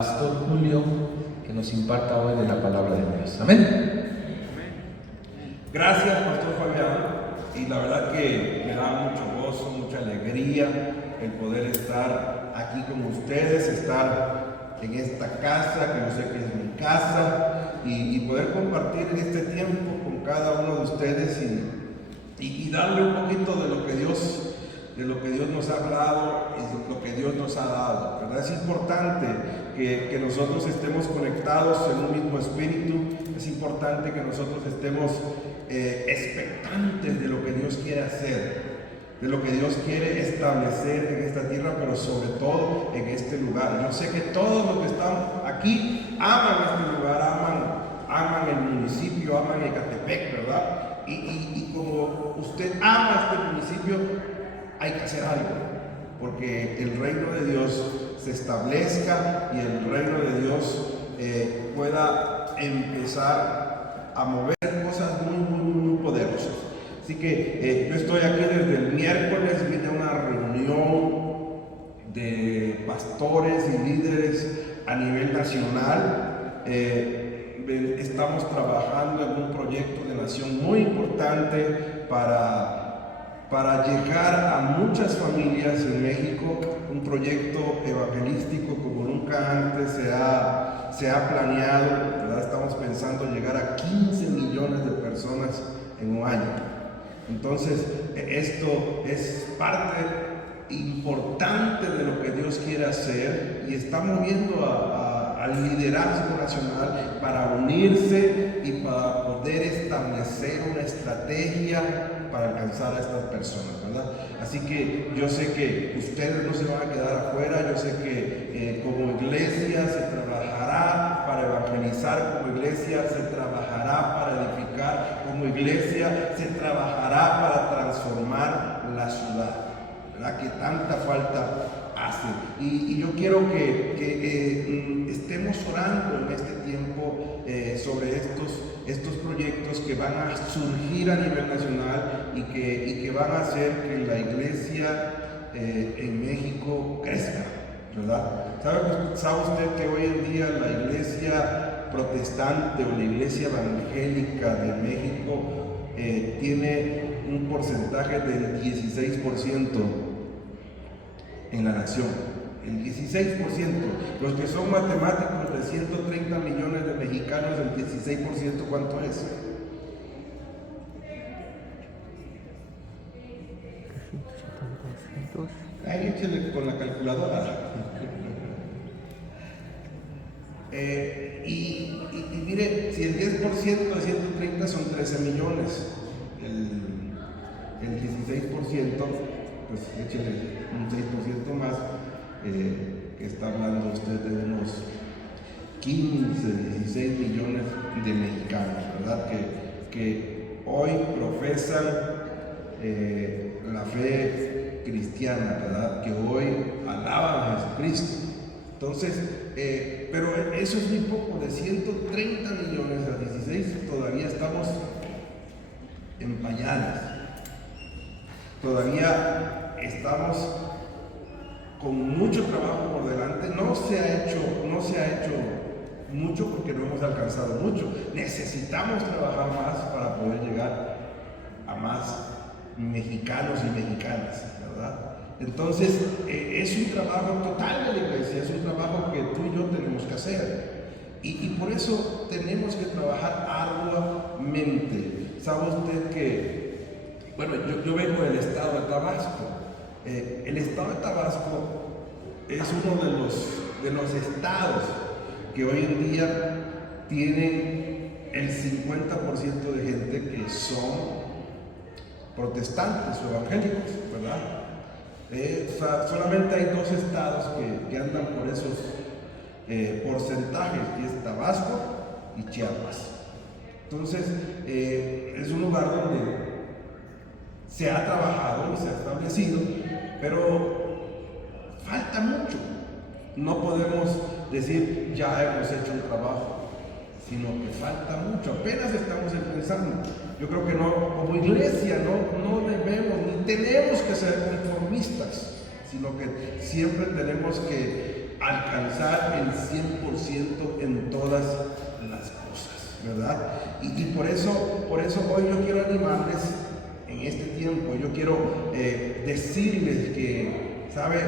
Pastor Julio, que nos imparta hoy de la palabra de Dios. Amén. Gracias, Pastor Fabián. Y la verdad que me da mucho gozo, mucha alegría el poder estar aquí con ustedes, estar en esta casa, que yo sé que es mi casa, y poder compartir en este tiempo con cada uno de ustedes y darle un poquito de lo que Dios nos ha hablado y lo que Dios nos ha dado, ¿verdad? Es importante que nosotros estemos conectados en un mismo espíritu. Es importante que nosotros estemos expectantes de lo que Dios quiere hacer, de lo que Dios quiere establecer en esta tierra, pero sobre todo en este lugar. Yo sé que todos los que están aquí aman este lugar, aman el municipio, aman Ecatepec, ¿verdad? Y como usted ama este municipio, hay que hacer algo, porque el reino de Dios se establezca y el reino de Dios pueda empezar a mover cosas muy poderosas. Así que yo estoy aquí desde el miércoles, vine a una reunión de pastores y líderes a nivel nacional. Estamos trabajando en un proyecto de nación muy importante para llegar a muchas familias en México, un proyecto evangelístico como nunca antes se ha planeado, ¿verdad? Estamos pensando llegar a 15 millones de personas en un año. Entonces, esto es parte importante de lo que Dios quiere hacer, y está moviendo al liderazgo nacional para unirse y para poder establecer una estrategia para alcanzar a estas personas, ¿verdad? Así que yo sé que ustedes no se van a quedar afuera. Yo sé que como iglesia se trabajará para evangelizar, como iglesia se trabajará para edificar, como iglesia se trabajará para transformar la ciudad, ¿verdad? Que tanta falta hace. Y yo quiero que estemos orando en este tiempo sobre estos proyectos que van a surgir a nivel nacional y que van a hacer que la iglesia en México crezca, ¿verdad? ¿Sabe usted que hoy en día la iglesia protestante o la iglesia evangélica de México tiene un porcentaje del 16% en la nación? El 16%, los que son matemáticos, de 130 millones de mexicanos, el 16%, ¿cuánto es? Ahí échale con la calculadora. Y mire, si el 10% de 130 son 13 millones, el 16%, pues échale un 6% más, que está hablando usted de unos 15, 16 millones de mexicanos, ¿verdad? Que hoy profesan la fe cristiana, ¿verdad? Que hoy alaban a Jesucristo. Entonces, pero eso es muy poco. De 130 millones a 16 todavía estamos en pañales. Todavía estamos con mucho trabajo por delante. No se ha hecho mucho porque no hemos alcanzado mucho. Necesitamos trabajar más para poder llegar a más mexicanos y mexicanas, ¿verdad? Entonces, es un trabajo total de la iglesia, es un trabajo que tú y yo tenemos que hacer. Y por eso tenemos que trabajar arduamente. ¿Sabe usted que, bueno, yo vengo del estado de Tabasco? El estado de Tabasco es uno de los estados que hoy en día tienen el 50% de gente que son protestantes o evangélicos, ¿verdad? Solamente hay 2 estados que andan por esos porcentajes, que es Tabasco y Chiapas. Entonces, es un lugar donde se ha trabajado y se ha establecido, pero falta mucho. No podemos decir ya hemos hecho el trabajo, sino que falta mucho. Apenas estamos empezando. Yo creo que no, como iglesia, no debemos ni tenemos que ser conformistas, sino que siempre tenemos que alcanzar el 100% en todas las cosas, ¿verdad? Y por eso hoy yo quiero animarles en este tiempo. Yo quiero decirles que, ¿sabe?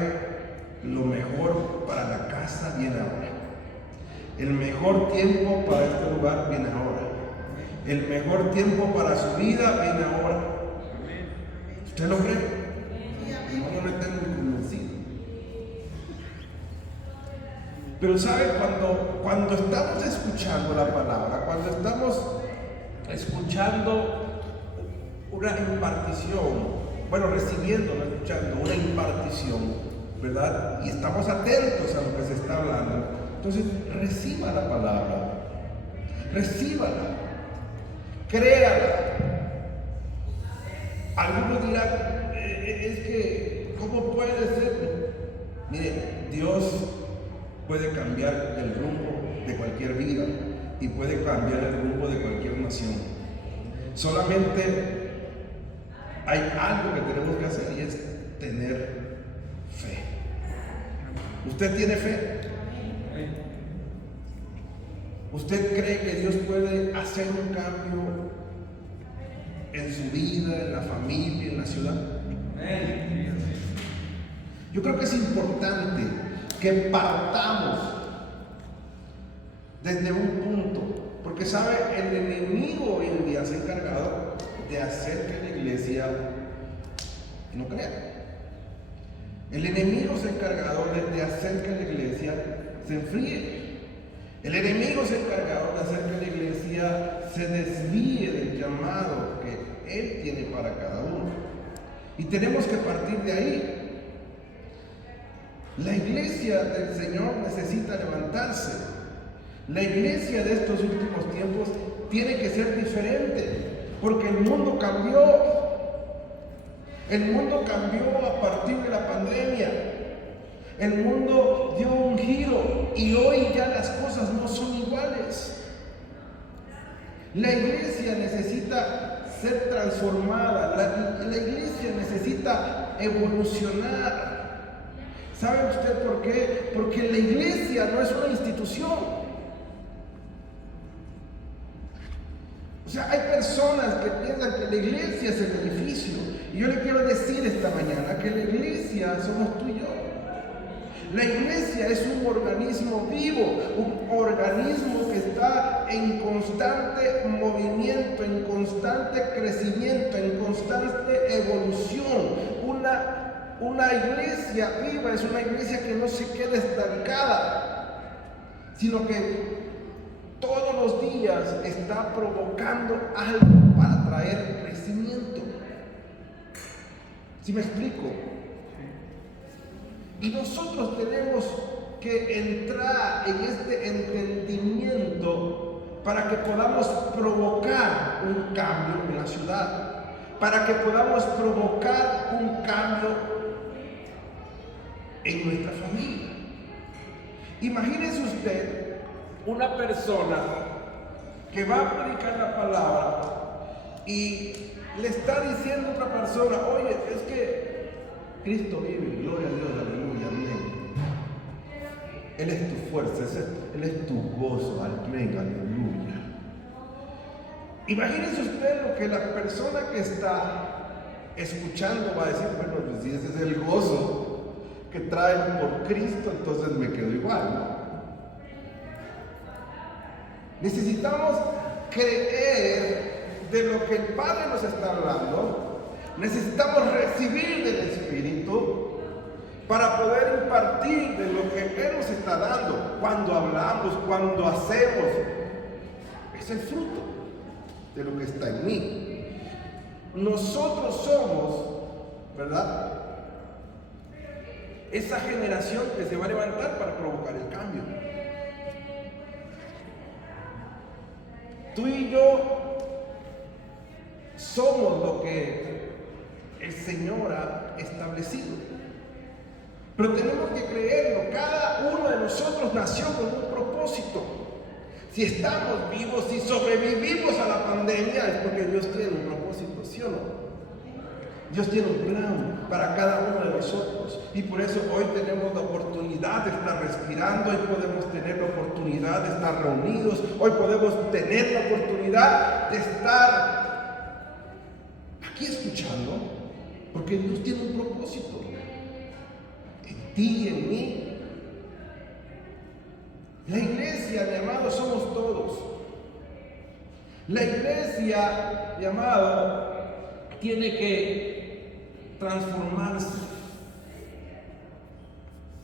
Lo mejor para la casa viene ahora. El mejor tiempo para este lugar viene ahora. El mejor tiempo para su vida viene ahora. ¿Usted lo cree? Yo no estoy muy convencido. Pero ¿sabe? Cuando estamos escuchando la palabra, cuando estamos escuchando una impartición, bueno, recibiendo, no escuchando, una impartición, ¿verdad? Y estamos atentos a lo que se está hablando. Entonces, reciba la palabra, recíbala, créala. Algunos dirán, es que, ¿cómo puede ser? Mire, Dios puede cambiar el rumbo de cualquier vida y puede cambiar el rumbo de cualquier nación. Solamente hay algo que tenemos que hacer y es tener fe. ¿Usted tiene fe? ¿Usted cree que Dios puede hacer un cambio en su vida, en la familia, en la ciudad? Yo creo que es importante que partamos desde un punto, porque sabe, el enemigo hoy en día se ha encargado de hacer que la iglesia no crea. El enemigo se ha encargado de hacer que la iglesia se enfríe. El enemigo se ha encargado de hacer que la iglesia se desvíe del llamado que Él tiene para cada uno. Y tenemos que partir de ahí. La iglesia del Señor necesita levantarse. La iglesia de estos últimos tiempos tiene que ser diferente, porque el mundo cambió. El mundo cambió a partir de la pandemia. El mundo dio un giro y hoy ya las cosas no son iguales. La iglesia necesita ser transformada. La iglesia necesita evolucionar. ¿Sabe usted por qué? Porque la iglesia no es una institución. O sea, hay personas que piensan que la iglesia es el edificio. Y yo le quiero decir esta mañana que la iglesia somos tú y yo. La iglesia es un organismo vivo, un organismo que está en constante movimiento, en constante crecimiento, en constante evolución. Una iglesia viva es una iglesia que no se queda estancada, sino que todos los días está provocando algo para traer crecimiento. ¿Sí me explico? Y nosotros tenemos que entrar en este entendimiento para que podamos provocar un cambio en la ciudad, para que podamos provocar un cambio en nuestra familia. Imagínese usted una persona que va a predicar la palabra y le está diciendo a otra persona, oye, es que Cristo vive, gloria a Dios, aleluya, amén. Él es tu fuerza, Él es tu gozo, amén, aleluya. Imagínese usted lo que la persona que está escuchando va a decir, bueno, pues si ese es el gozo que traen por Cristo, entonces me quedo igual, ¿no? Necesitamos creer de lo que el Padre nos está hablando. Necesitamos recibir del Espíritu para poder impartir de lo que Él nos está dando. Cuando hablamos, cuando hacemos, es el fruto de lo que está en mí. Nosotros somos, ¿verdad?, esa generación que se va a levantar para provocar el cambio. Tú y yo somos lo que el Señor ha establecido. Pero tenemos que creerlo. Cada uno de nosotros nació con un propósito. Si estamos vivos, si sobrevivimos a la pandemia, es porque Dios tiene un propósito, ¿sí o no? Dios tiene un plan. para cada uno de nosotros. Y por eso hoy tenemos la oportunidad de estar respirando, hoy podemos tener la oportunidad de estar reunidos, hoy podemos tener la oportunidad de estar aquí escuchando, porque Dios tiene un propósito en ti y en mí. La iglesia, mi amado, somos todos. La iglesia, mi amado, tiene que transformarse.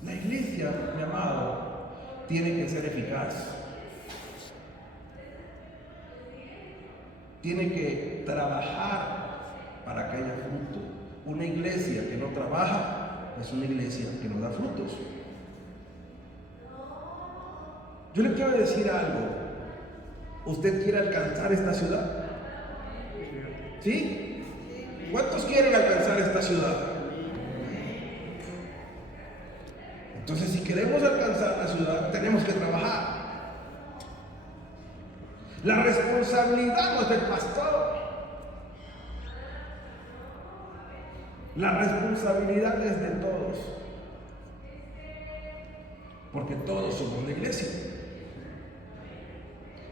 La iglesia, mi amado, tiene que ser eficaz. Tiene que trabajar para que haya fruto. Una iglesia que no trabaja es una iglesia que no da frutos. Yo le quiero decir algo. ¿Usted quiere alcanzar esta ciudad? ¿Sí? ¿Cuántos quieren alcanzar esta ciudad? Entonces, si queremos alcanzar la ciudad, tenemos que trabajar. La responsabilidad no es del pastor. La responsabilidad es de todos. Porque todos somos la iglesia.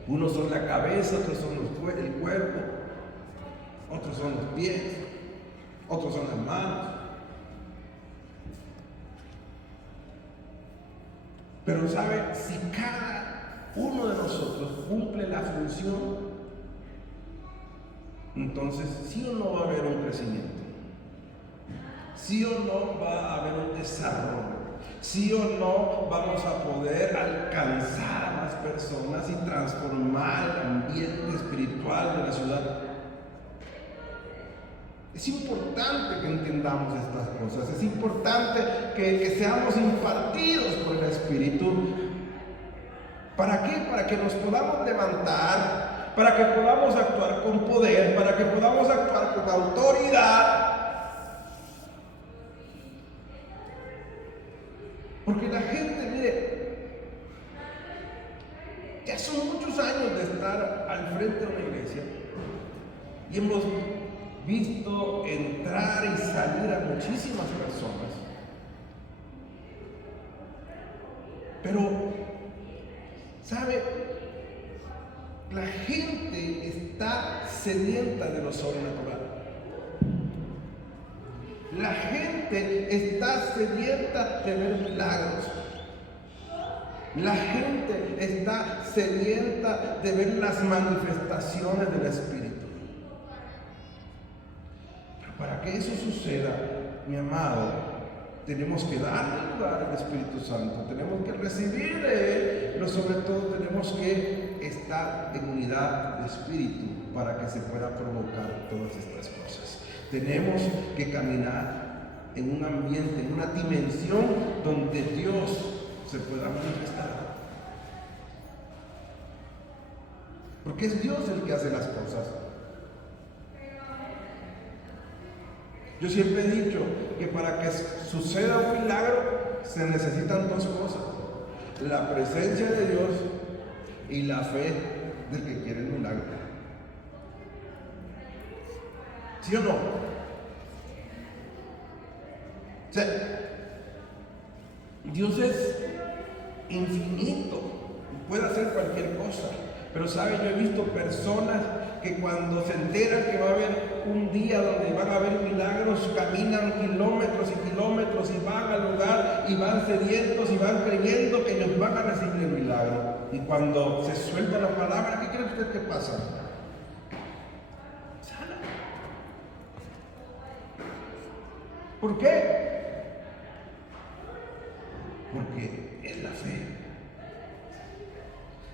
Unos son la cabeza, otros son el cuerpo, otros son los pies, otros son las manos. Pero ¿sabe? Si cada uno de nosotros cumple la función, entonces sí o no va a haber un crecimiento, sí o no va a haber un desarrollo, sí o no vamos a poder alcanzar a más personas y transformar el ambiente espiritual de la ciudad. Es importante que entendamos estas cosas, es importante que seamos impartidos por el Espíritu. ¿Para qué? Para que nos podamos levantar, para que podamos actuar con poder, para que podamos actuar con autoridad. Porque la gente, mire, ya son muchos años de estar al frente de una iglesia y hemos visto entrar y salir a muchísimas personas. Pero, ¿sabe? La gente está sedienta de lo sobrenatural. La gente está sedienta de ver milagros. La gente está sedienta de ver las manifestaciones del Espíritu. Pero para que eso suceda, mi amado, tenemos que darle lugar al Espíritu Santo, tenemos que recibir de Él, pero sobre todo tenemos que estar en unidad de espíritu para que se pueda provocar todas estas cosas. Tenemos que caminar en un ambiente, en una dimensión donde Dios se pueda manifestar. Porque es Dios el que hace las cosas. Yo siempre he dicho que para que suceda un milagro se necesitan dos cosas: la presencia de Dios y la fe del que quiere el milagro. ¿Sí o no? O sea, Dios es infinito, puede hacer cualquier cosa. Pero sabe, yo he visto personas que cuando se enteran que va a haber un día donde van a haber milagros, caminan kilómetros y kilómetros y van al lugar y van sedientos y van creyendo que ellos van a recibir el milagro. Y cuando se suelta la palabra, ¿qué cree usted que pasa? Sana. ¿Por qué? Porque es la fe.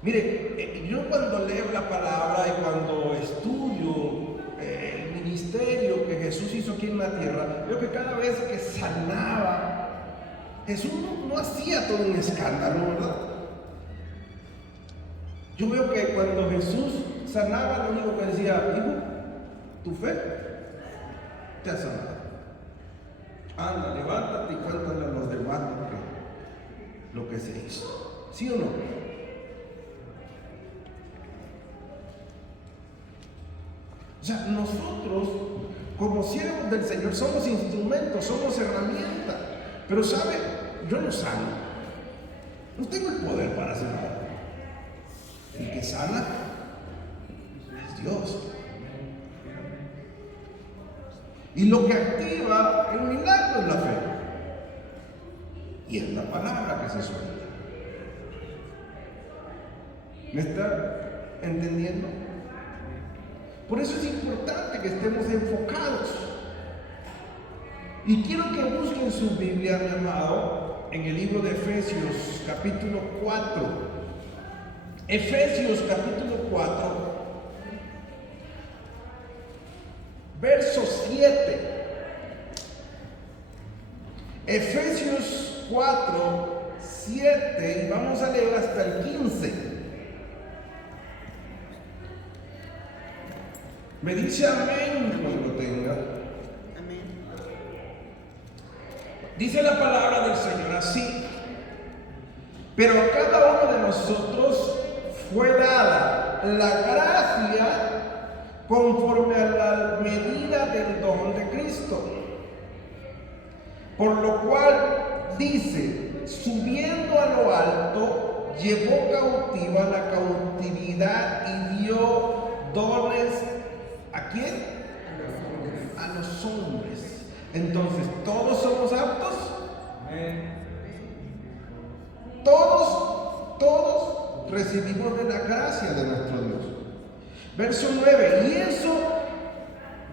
Mire, yo cuando leo la palabra y cuando estudio el ministerio que Jesús hizo aquí en la tierra, veo que cada vez que sanaba, Jesús no hacía todo un escándalo, ¿verdad? Yo veo que cuando Jesús sanaba, lo único que decía: hijo, tu fe te ha sanado. Anda, levántate y cuéntale a los demás lo que se hizo. ¿Sí o no? O sea, nosotros como siervos del Señor, somos instrumentos, somos herramientas. Pero ¿sabe? Yo no sano. No tengo el poder para hacer nada. El que sana es Dios. Y lo que activa el milagro es la fe. Y es la palabra que se suelta. ¿Me está entendiendo? Por eso es importante que estemos enfocados. Y quiero que busquen su Biblia, mi amado, en el libro de Efesios, capítulo 4. Efesios, capítulo 4, verso 7. Efesios 4, 7, y vamos a leer hasta el 15. Me dice amén cuando lo tenga. Amén. Dice la palabra del Señor así: pero a cada uno de nosotros fue dada la gracia conforme a la medida del don de Cristo. Por lo cual dice, subiendo a lo alto, llevó cautiva la cautividad y dio dones. ¿A quién? A los hombres. Entonces, ¿todos somos aptos? Todos recibimos de la gracia de nuestro Dios. Verso 9, y eso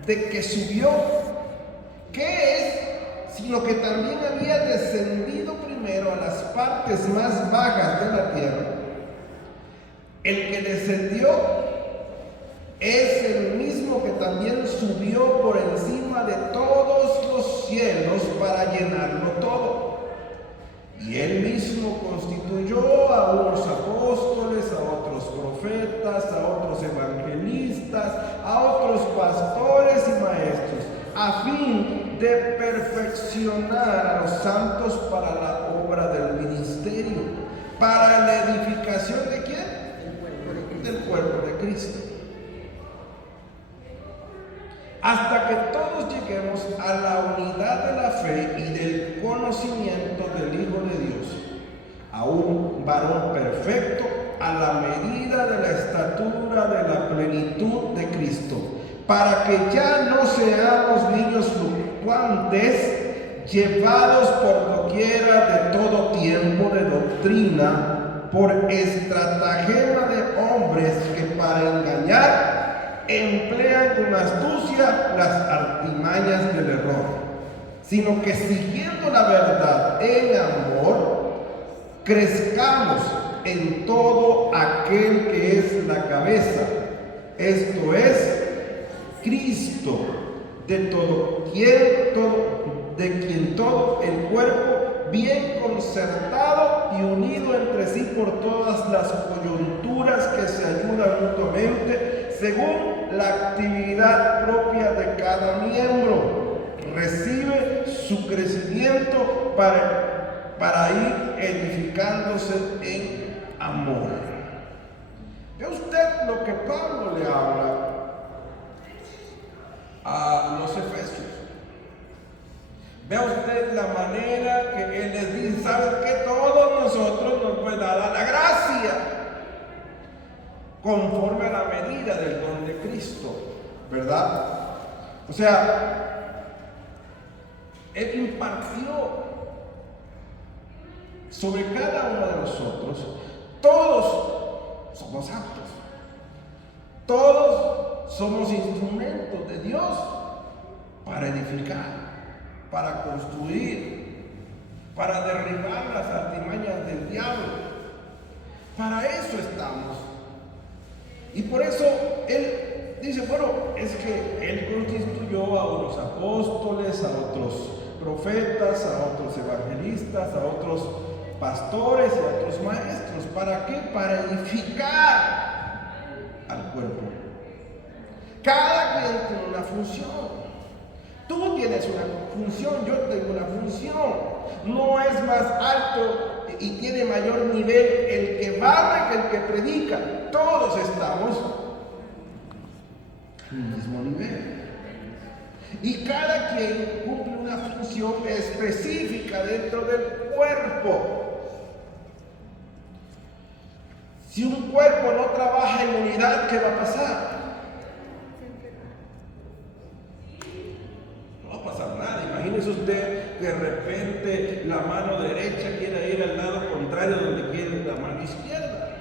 de que subió, ¿qué es? Sino que también había descendido primero a las partes más bajas de la tierra. El que descendió es el mismo que también subió por encima de todos los cielos para llenarlo todo. Y él mismo constituyó a unos apóstoles, a otros profetas, a otros evangelistas, a otros pastores y maestros, a fin de perfeccionar a los santos para la obra del ministerio, para la edificación ¿de quién? Del cuerpo de Cristo. Hasta que todos lleguemos a la unidad de la fe y del conocimiento del Hijo de Dios, a un varón perfecto, a la medida de la estatura de la plenitud de Cristo, para que ya no seamos niños fluctuantes, llevados por doquiera de todo tiempo de doctrina, por estratagema de hombres que para engañar emplean con astucia las artimañas del error, sino que siguiendo la verdad en amor, crezcamos en todo aquel que es la cabeza, esto es Cristo, de quien todo el cuerpo, bien concertado y unido entre sí por todas las coyunturas que se ayudan mutuamente, según la actividad propia de cada miembro, recibe su crecimiento para ir edificándose en amor. ¿Ve usted lo que Pablo le habla a los efesios? Vea usted la manera que él les dice, ¿sabes que todos nosotros nos fue dada la gracia conforme a la medida del don de Cristo, ¿verdad? O sea, él impartió sobre cada uno de nosotros. Todos somos aptos, todos somos instrumentos de Dios para edificar, para construir, para derribar las artimañas del diablo. Para eso estamos. Y por eso él dice, bueno, es que él constituyó a unos apóstoles, a otros profetas, a otros evangelistas, a otros pastores y a otros maestros. ¿Para qué? Para edificar al cuerpo. Cada quien tiene una función. Tú tienes una función, yo tengo una función. No es más alto y tiene mayor nivel el que barre que el que predica. Todos estamos en el mismo nivel. Y cada quien cumple una función específica dentro del cuerpo. Si un cuerpo no trabaja en unidad, ¿qué va a pasar? No va a pasar nada. Imagínese usted que de repente la mano derecha quiere ir al lado contrario donde quiere la mano izquierda.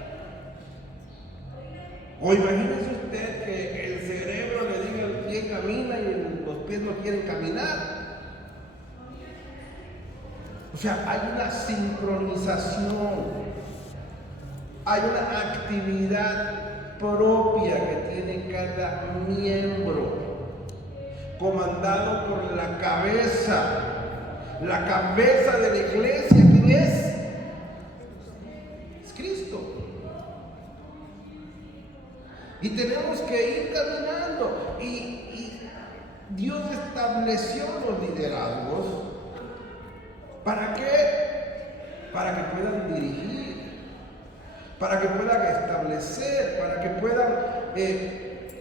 O imagínese usted que el cerebro le diga el pie camina y los pies no quieren caminar. O sea, hay una sincronización. Hay una actividad propia que tiene cada miembro, comandado por la cabeza. La cabeza de la iglesia, ¿quién es? Es Cristo. Y tenemos que ir caminando. Y Dios estableció los liderazgos. ¿Para qué? Para que puedan dirigir, para que puedan establecer, para que puedan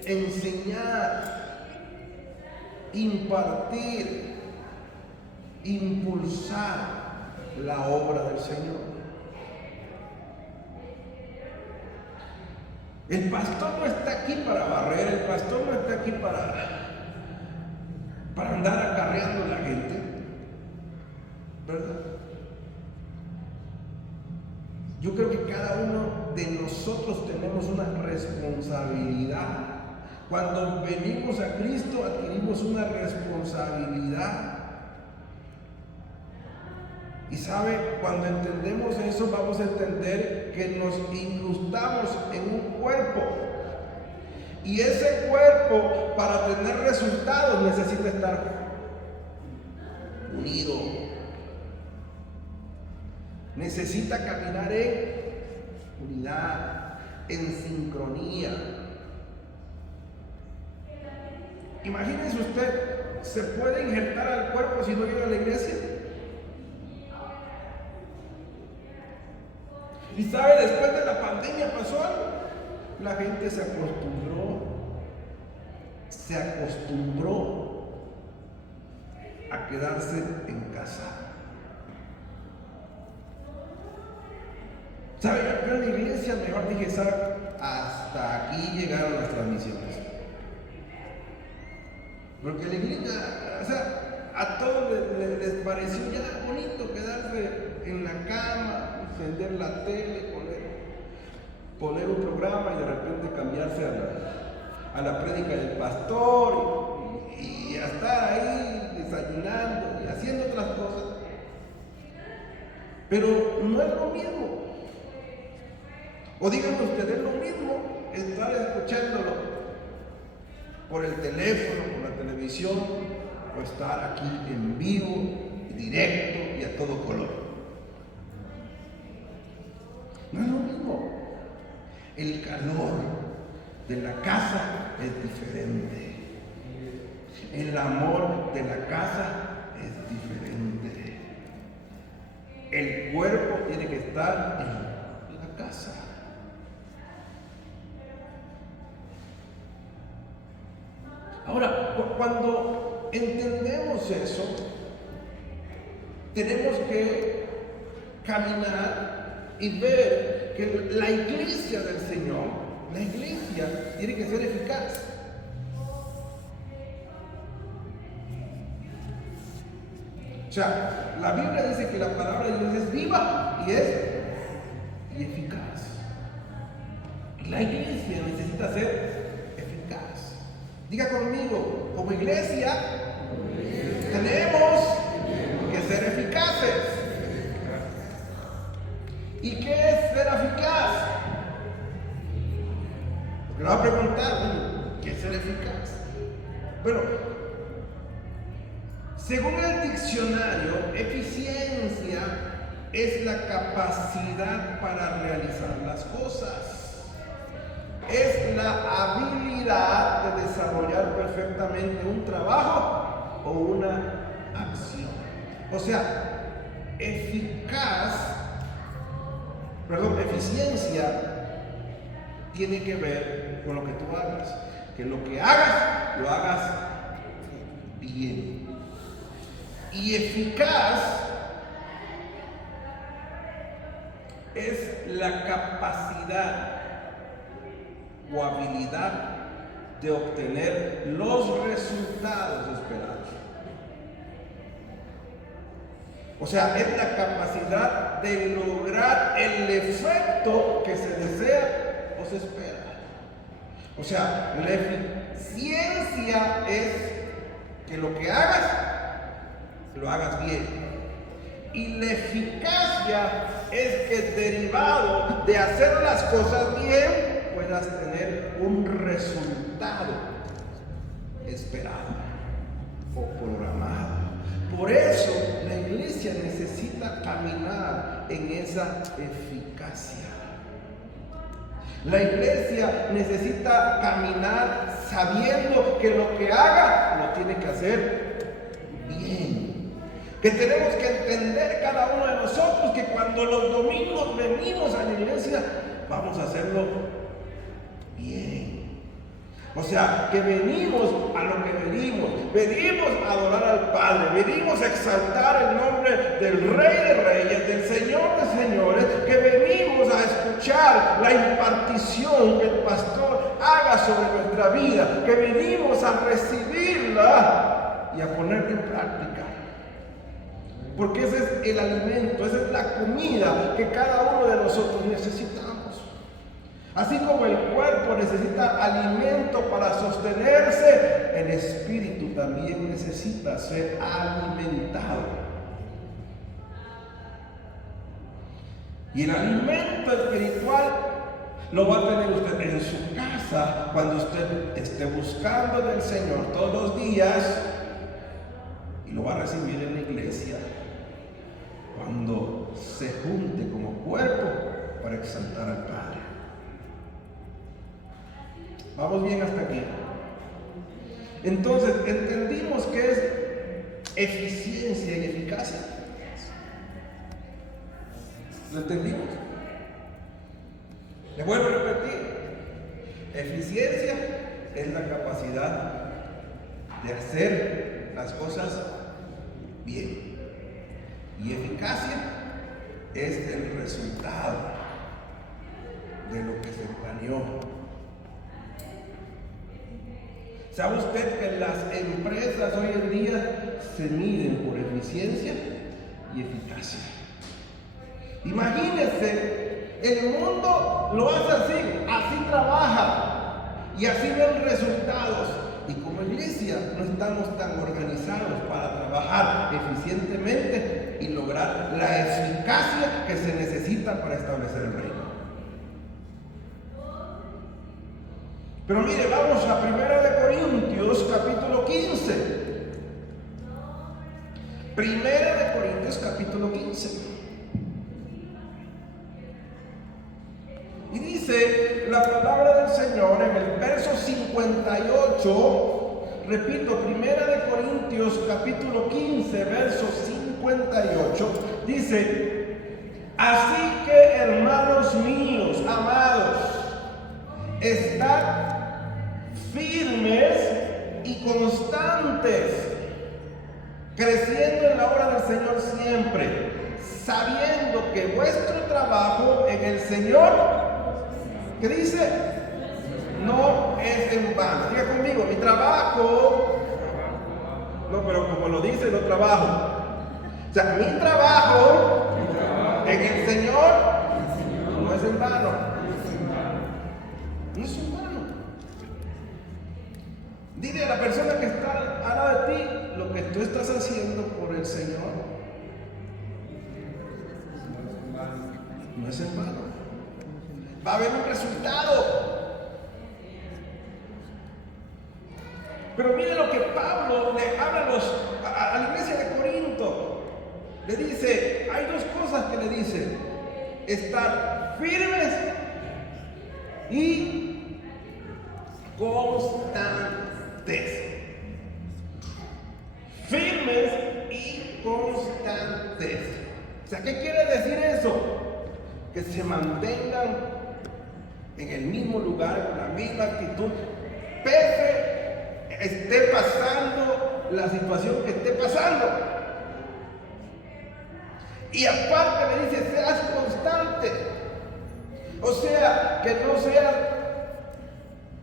enseñar, impartir, impulsar la obra del Señor. El pastor no está aquí para barrer, el pastor no está aquí para andar acarreando a la gente, ¿verdad? Yo creo que cada uno de nosotros tenemos una responsabilidad. Cuando venimos a Cristo adquirimos una responsabilidad. Y sabe, cuando entendemos eso vamos a entender que nos incrustamos en un cuerpo. Y ese cuerpo para tener resultados necesita estar unido. Necesita caminar en unidad, en sincronía. Imagínese usted, ¿se puede injertar al cuerpo si no llega a la iglesia? Y sabe, después de la pandemia pasó algo. La gente se acostumbró a quedarse en casa. ¿Sabe? Yo en la iglesia mejor dije, ¿sabe? Hasta aquí llegaron las transmisiones. Porque la iglesia, o sea, a todos les pareció ya bonito quedarse en la cama, encender la tele, poner un programa y de repente cambiarse a la prédica del pastor y a estar ahí desayunando y haciendo otras cosas. Pero no es lo mismo. O díganme ustedes, es lo mismo estar escuchándolo por el teléfono, por la televisión, o estar aquí en vivo, directo y a todo color. No es lo mismo. El calor de la casa es diferente. El amor de la casa es diferente. El cuerpo tiene que estar en la casa. Ahora, cuando entendemos eso, tenemos que caminar y ver que la iglesia del Señor, la iglesia tiene que ser eficaz. O sea, la Biblia dice que la palabra de Dios es viva y eficaz. La iglesia necesita ser eficaz. Diga conmigo, como iglesia tenemos que ser eficaces. ¿Y qué es ser eficaz? Porque me va a preguntar, ¿qué es ser eficaz? Bueno, según el diccionario, eficiencia es la capacidad para realizar las cosas. Es la habilidad de desarrollar perfectamente un trabajo o una acción. O sea, eficiencia tiene que ver con lo que tú hagas. Que lo que hagas, lo hagas bien. Y eficaz es la capacidad o habilidad de obtener los resultados esperados. O sea, es la capacidad de lograr el efecto que se desea o se espera. O sea, la eficiencia es que lo que hagas, lo hagas bien. Y la eficacia es que derivado de hacer las cosas bien, puedas tener un resultado esperado o programado. Por eso la iglesia necesita caminar en esa eficacia. La iglesia necesita caminar sabiendo que lo que haga lo tiene que hacer bien. Que tenemos que entender cada uno de nosotros que cuando los domingos venimos a la iglesia, vamos a hacerlo bien. O sea, que venimos a lo que venimos a adorar al Padre, venimos a exaltar el nombre del Rey de Reyes, del Señor de Señores, que venimos a escuchar la impartición que el pastor haga sobre nuestra vida, que venimos a recibirla y a ponerla en práctica. Porque ese es el alimento, esa es la comida que cada uno de nosotros necesitamos. Así como el cuerpo necesita alimento para sostenerse, el espíritu también necesita ser alimentado. Y el alimento espiritual lo va a tener usted en su casa cuando usted esté buscando del Señor todos los días, y lo va a recibir en la iglesia cuando se junte como cuerpo para exaltar al Padre. ¿Vamos bien hasta aquí? Entonces, entendimos que es eficiencia y eficacia. ¿Lo entendimos? Les vuelvo a repetir. Eficiencia es la capacidad de hacer las cosas bien. Y eficacia es el resultado de lo que se planeó. ¿Sabe usted que las empresas hoy en día se miden por eficiencia y eficacia? Imagínense, el mundo lo hace así trabaja y así ven resultados. Y como iglesia no estamos tan organizados para trabajar eficientemente y lograr la eficacia que se necesita para establecer el reino. Pero mire, vamos a 1 Corintios capítulo 15. 1 Corintios capítulo 15. Y dice la palabra del Señor en el verso 58, repito, 1 Corintios capítulo 15, verso 58, dice: así que, hermanos míos, amados, estad firmes y constantes, creciendo en la obra del Señor siempre, sabiendo que vuestro trabajo en el Señor, ¿qué dice? No es en vano. Diga conmigo, mi trabajo, no, pero como lo dice, no trabajo. O sea, mi trabajo en el Señor no es en vano. No es en vano. Dile a la persona que está al lado de ti, lo que tú estás haciendo por el Señor no es en vano. Va a haber un resultado. Pero mire lo que Pablo le habla a la iglesia de Corinto. Le dice, hay dos cosas que le dice: estar firmes y constantes. Firmes y constantes. O sea, ¿qué quiere decir eso? Que se mantengan en el mismo lugar, con la misma actitud, pese esté pasando la situación que esté pasando. Y aparte me dice, seas constante. O sea, que no seas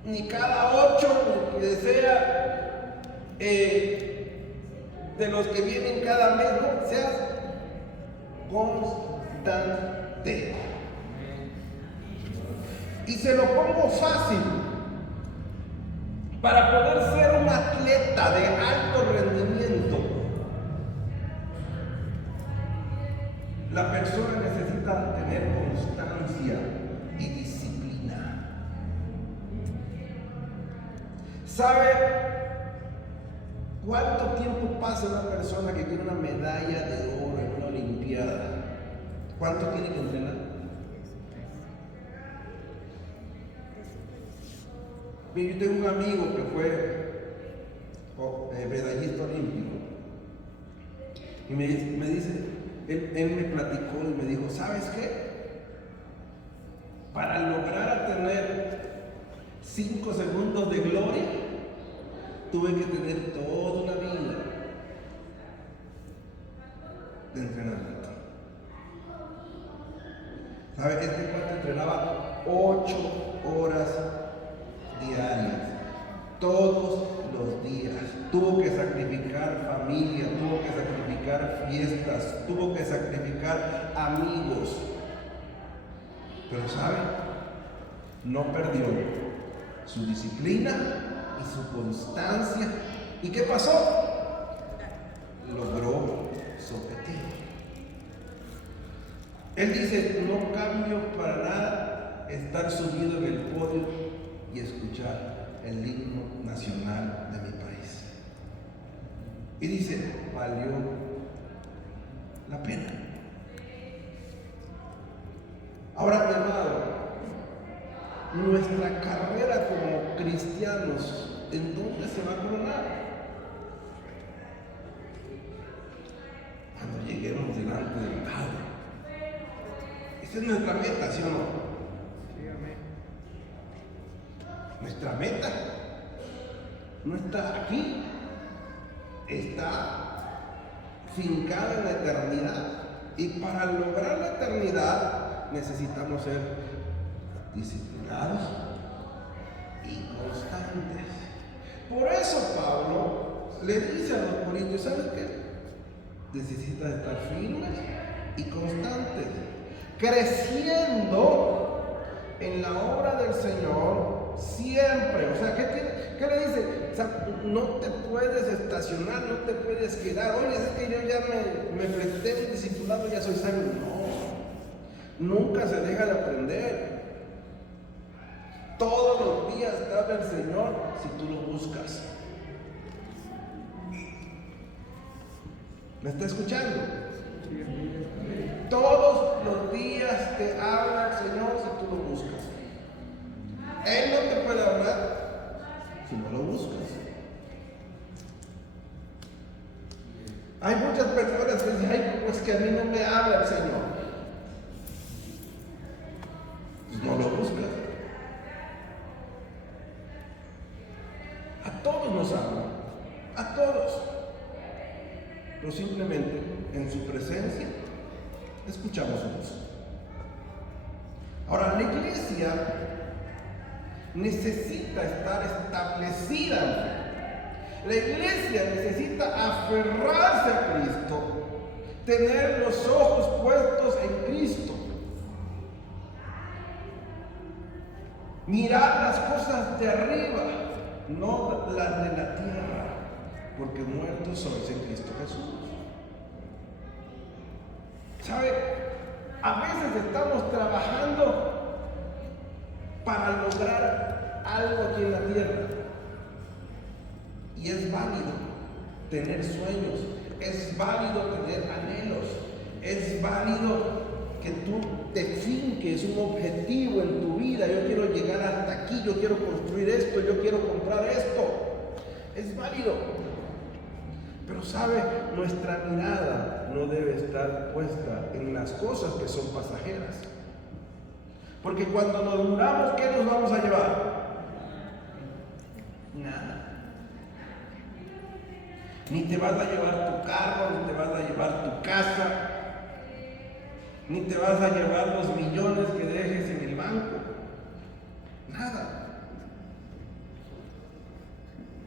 ni cada 8, ni que sea de los que vienen cada mes, no, seas constante. Y se lo pongo fácil. Para poder ser un atleta de alto rendimiento, la persona necesita tener constancia y disciplina. ¿Sabe cuánto tiempo pasa una persona que tiene una medalla de oro en una olimpiada? ¿Cuánto tiene que entrenar? Yo tengo un amigo que fue medallista olímpico y me dice, él me platicó y me dijo, ¿sabes qué? Para lograr tener 5 segundos de gloria, tuve que tener toda una vida de entrenamiento. ¿Sabes? Este cuate entrenaba 8 horas diarias, todos los días. Tuvo que sacrificar familia, tuvo que sacrificar fiestas, tuvo que sacrificar amigos. Pero ¿sabe? No perdió su disciplina y su constancia. ¿Y qué pasó? Logró su objetivo. Él dice, no cambio para nada estar subido en el podio y escuchar el himno nacional de mi país. Y dice, valió la pena. Ahora, mi amado, nuestra carrera como cristianos, ¿en dónde se va a coronar? Cuando lleguemos delante del Padre. Esa es nuestra meta, ¿sí o no? Nuestra meta no está aquí, está fincada en la eternidad. Y para lograr la eternidad necesitamos ser disciplinados y constantes. Por eso Pablo le dice a los corintios, ¿sabes qué? Necesitas estar firmes y constantes, creciendo en la obra del Señor siempre. O sea, ¿qué le dice? O sea, no te puedes estacionar, no te puedes quedar. Oye, es que yo ya me presté un discipulado, ya soy sabio. No, nunca se deja de aprender. Todos los días te habla el Señor si tú lo buscas. ¿Me está escuchando? Todos los días te habla el Señor si tú lo buscas. Él no te puede hablar si no lo buscas. Hay muchas personas que dicen, ay, pues que a mí no me habla el Señor. Pues no lo buscas. A todos nos habla, a todos. Pero simplemente en su presencia escuchamos su voz. Ahora, la iglesia necesita estar establecida. La iglesia necesita aferrarse a Cristo, tener los ojos puestos en Cristo, mirar las cosas de arriba, no las de la tierra, porque muertos sois en Cristo Jesús. ¿Sabe? A veces estamos trabajando para lograr algo aquí en la tierra. Y es válido tener sueños, es válido tener anhelos, es válido que tú te finques un objetivo en tu vida. Yo quiero llegar hasta aquí, yo quiero construir esto, yo quiero comprar esto. Es válido. Pero sabe, nuestra mirada no debe estar puesta en las cosas que son pasajeras. Porque cuando nos muramos, ¿qué nos vamos a llevar? Nada. Ni te vas a llevar tu carro, ni te vas a llevar tu casa, ni te vas a llevar los millones que dejes en el banco. Nada.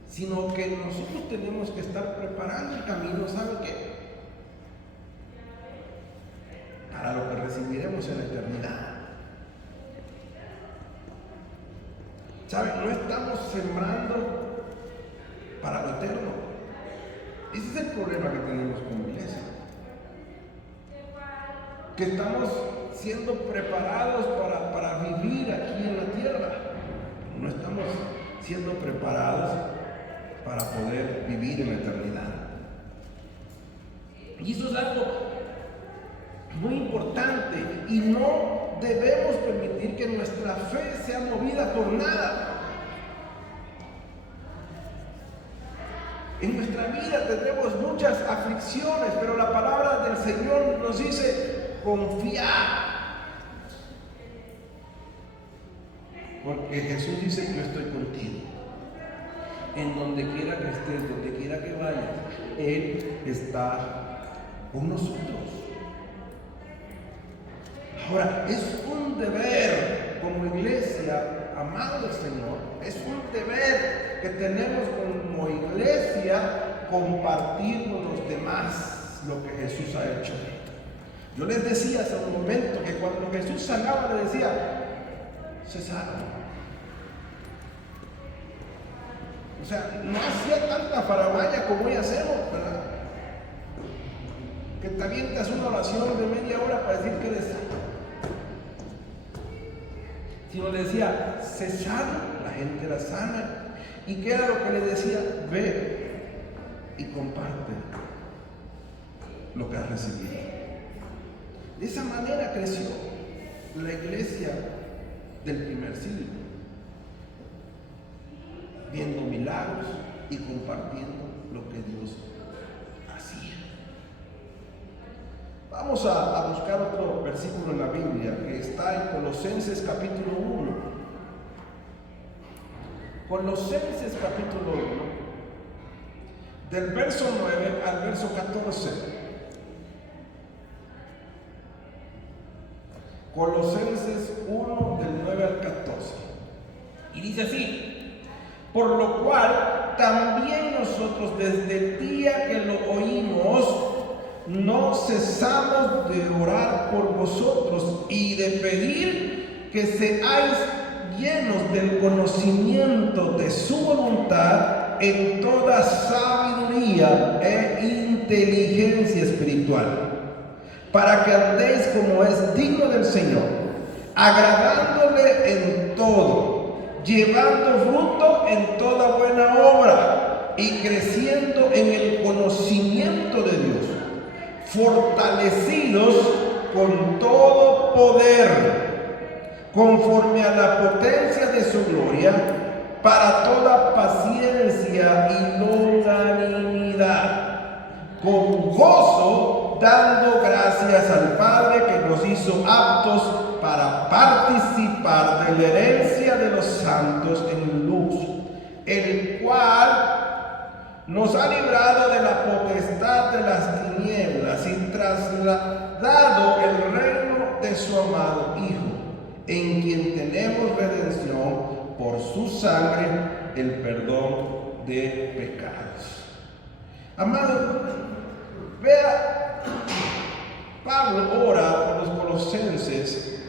Sino que nosotros tenemos que estar preparando el camino, ¿sabe qué? Para lo que recibiremos en la eternidad. ¿Sabe? No estamos sembrando para lo eterno. Ese es el problema que tenemos como iglesia. Que estamos siendo preparados para vivir aquí en la tierra. No estamos siendo preparados para poder vivir en la eternidad. Y eso es algo muy importante y no debemos permitir que nuestra fe sea movida por nada. En nuestra vida tendremos muchas aflicciones, pero la palabra del Señor nos dice confiar. Porque Jesús dice: yo estoy contigo. En donde quiera que estés, donde quiera que vayas, Él está con nosotros. Ahora, es un deber como iglesia, amado del Señor, es un deber que tenemos como iglesia compartir con los demás lo que Jesús ha hecho. Yo les decía hace un momento que cuando Jesús sanaba, le decía: se sana. O sea, no hacía tanta faramaya como hoy hacemos, ¿verdad? Que te avientas una oración de media hora para decir que eres sano. Sino le decía: se sana, la gente la sana. ¿Y qué era lo que le decía? Ve y comparte lo que has recibido. De esa manera creció la iglesia del primer siglo, viendo milagros y compartiendo lo que Dios hacía. Vamos a buscar otro versículo en la Biblia que está en Colosenses capítulo 1. Colosenses capítulo 1, del verso 9 al verso 14. Colosenses 1, del 9 al 14. Y dice así: por lo cual también nosotros desde el día que lo oímos no cesamos de orar por vosotros y de pedir que seáis llenos del conocimiento de su voluntad en toda sabiduría e inteligencia espiritual, para que andéis como es digno del Señor, agradándole en todo, llevando fruto en toda buena obra y creciendo en el conocimiento de Dios, fortalecidos con todo poder, conforme a la potencia de su gloria, para toda paciencia y longanimidad, con gozo, dando gracias al Padre que nos hizo aptos para participar de la herencia de los santos en luz, el cual nos ha librado de la potestad de las tinieblas y trasladado el reino de su amado Hijo, en quien tenemos redención por su sangre, el perdón de pecados. Amado, vea, Pablo ora por los colosenses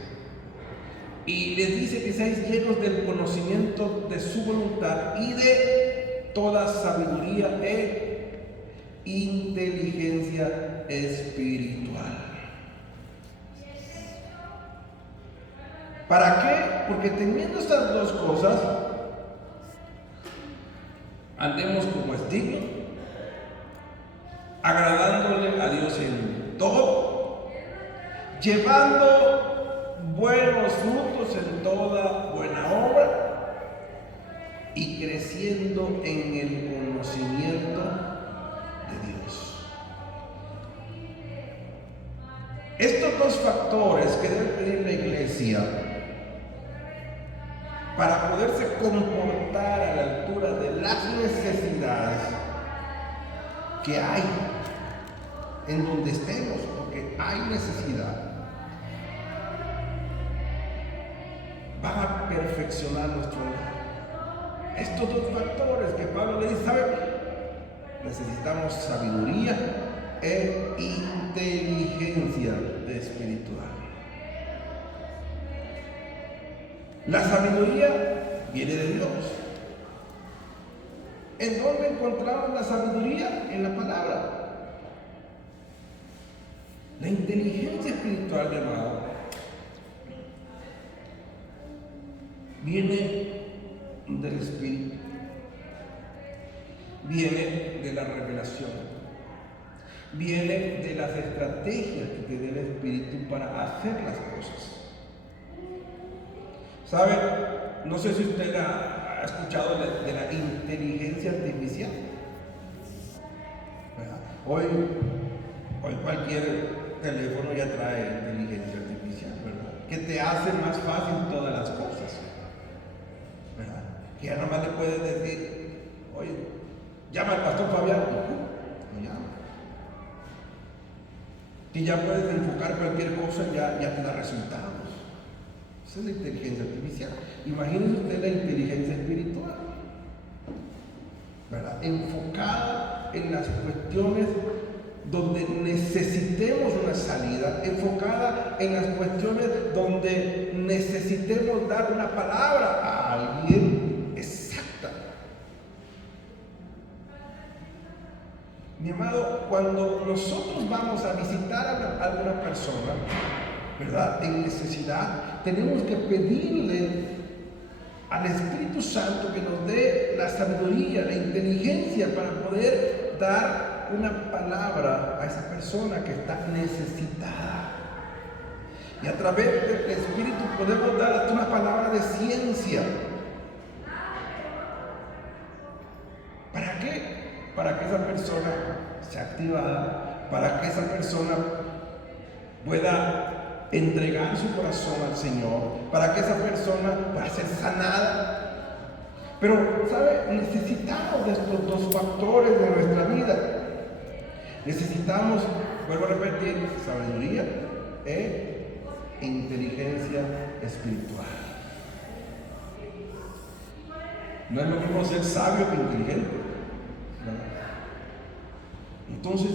y les dice que seáis llenos del conocimiento de su voluntad y de toda sabiduría e inteligencia espiritual. ¿Para qué? Porque teniendo estas dos cosas, andemos como es digno, agradándole a Dios en todo, llevando buenos frutos en toda buena obra y creciendo en el conocimiento de Dios. Estos dos factores que debe pedir la iglesia para poderse comportar a la altura de las necesidades que hay en donde estemos, porque hay necesidad, va a perfeccionar nuestro hogar. Estos dos factores que Pablo le dice, ¿sabe? Necesitamos sabiduría e inteligencia espiritual. La sabiduría viene de Dios. ¿En dónde encontramos la sabiduría? En la palabra. La inteligencia espiritual, hermano, viene del Espíritu, viene de la revelación, viene de las estrategias que te da el Espíritu para hacer las cosas. ¿Sabe? No sé si usted ha escuchado de la inteligencia artificial. ¿Verdad? Hoy cualquier teléfono ya trae inteligencia artificial, ¿verdad? Que te hace más fácil todas las cosas, ¿verdad? Que ya nomás le puedes decir, oye, llama al pastor Fabián, no llama. Que ya puedes enfocar cualquier cosa, ya te da resultados. Esa es la inteligencia artificial. Imagínese usted la inteligencia espiritual, ¿verdad? Enfocada en las cuestiones donde necesitemos una salida, enfocada en las cuestiones donde necesitemos dar una palabra a alguien exacta. Mi amado, cuando nosotros vamos a visitar a alguna persona, ¿verdad?, en necesidad, tenemos que pedirle al Espíritu Santo que nos dé la sabiduría, la inteligencia para poder dar una palabra a esa persona que está necesitada. Y a través del Espíritu podemos dar hasta una palabra de ciencia. ¿Para qué? Para que esa persona sea activada, para que esa persona pueda entregar su corazón al Señor, para que esa persona pueda ser sanada. Pero, ¿sabe? Necesitamos de estos dos factores de nuestra vida. Necesitamos, vuelvo a repetir, sabiduría e inteligencia espiritual. No es lo mismo ser sabio que inteligente, ¿verdad? Entonces,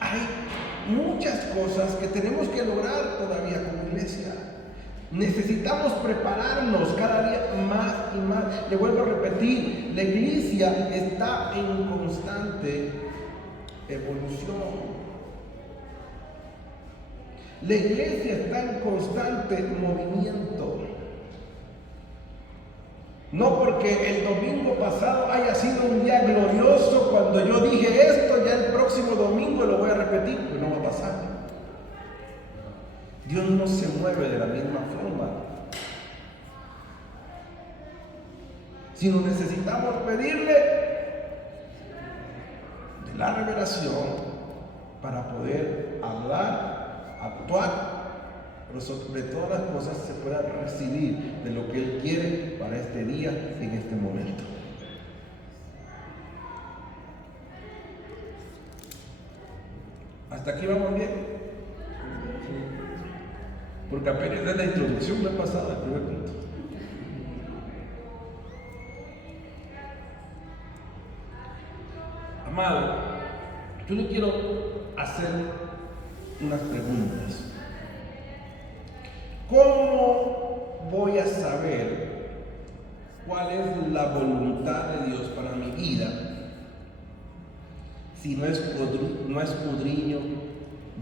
hay muchas cosas que tenemos que lograr todavía como iglesia. Necesitamos prepararnos cada día más y más. Le vuelvo a repetir, la iglesia está en constante evolución. La iglesia está en constante movimiento. No porque el domingo pasado haya sido un día glorioso, cuando yo dije esto, ya el próximo domingo lo voy a repetir, pero no va a pasar. Dios no se mueve de la misma forma, sino necesitamos pedirle de la revelación para poder hablar, actuar, pero sobre todas las cosas se pueda recibir de lo que Él quiere para este día, en este momento. ¿Hasta aquí vamos bien? Porque apenas de la introducción me he pasado al primer punto. Amado, yo le quiero hacer unas preguntas. ¿Cómo voy a saber cuál es la voluntad de Dios para mi vida si no escudriño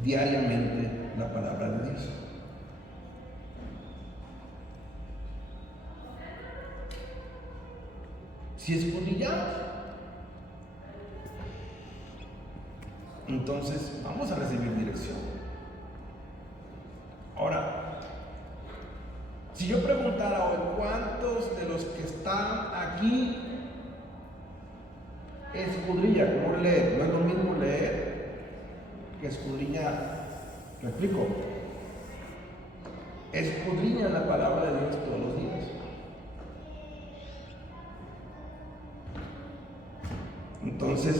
diariamente la palabra de Dios? Si escudriñamos, entonces vamos a recibir dirección. Ahora, si yo preguntara hoy cuántos de los que están aquí escudriñan, ¿cómo leer? No es lo mismo leer que escudriñar. ¿Me explico? Escudriñan la palabra de Dios todos los días. Entonces,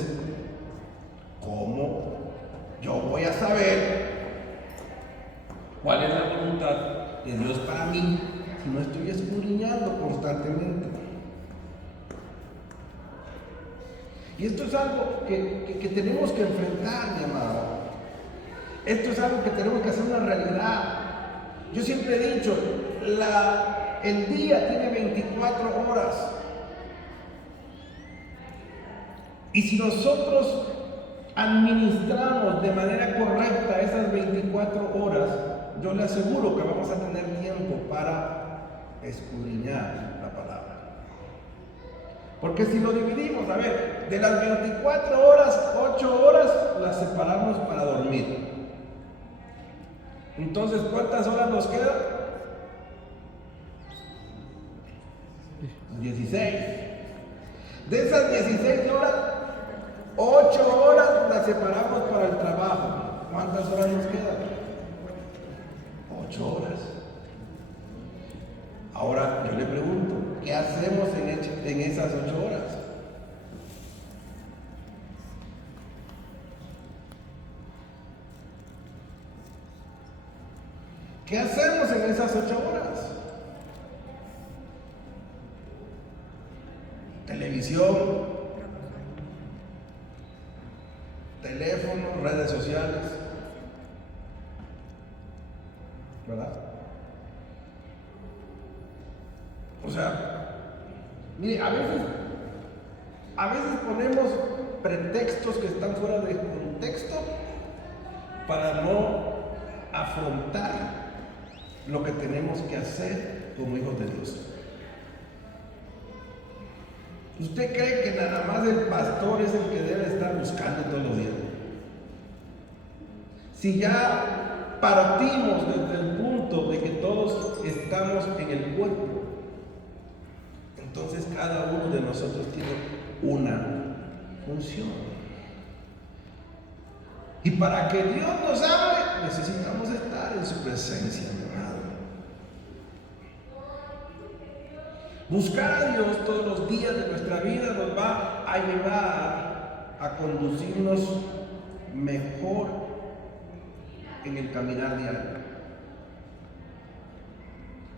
escudriñando constantemente. Y esto es algo que tenemos que enfrentar, mi amado. Esto es algo que tenemos que hacer una realidad. Yo siempre he dicho, el día tiene 24 horas. Y si nosotros administramos de manera correcta esas 24 horas, yo le aseguro que vamos a tener tiempo para escudriñar la palabra. Porque si lo dividimos, a ver, de las 24 horas, 8 horas las separamos para dormir. Entonces, ¿cuántas horas nos quedan? 16. De esas 16 horas, 8 horas las separamos para el trabajo. ¿Cuántas horas nos quedan? 8 horas. Ahora yo le pregunto, ¿qué hacemos en esas 8 horas? ¿Qué hacemos en esas 8 horas? Televisión, teléfono, redes sociales, ¿verdad? O sea, mire, a veces ponemos pretextos que están fuera de contexto para no afrontar lo que tenemos que hacer como hijos de Dios. ¿Usted cree que nada más el pastor es el que debe estar buscando todos los días? Si ya partimos desde el punto de que todos estamos en el cuerpo, entonces cada uno de nosotros tiene una función. Y para que Dios nos hable, necesitamos estar en su presencia, mi amado. Buscar a Dios todos los días de nuestra vida nos va a llevar a conducirnos mejor en el caminar diario.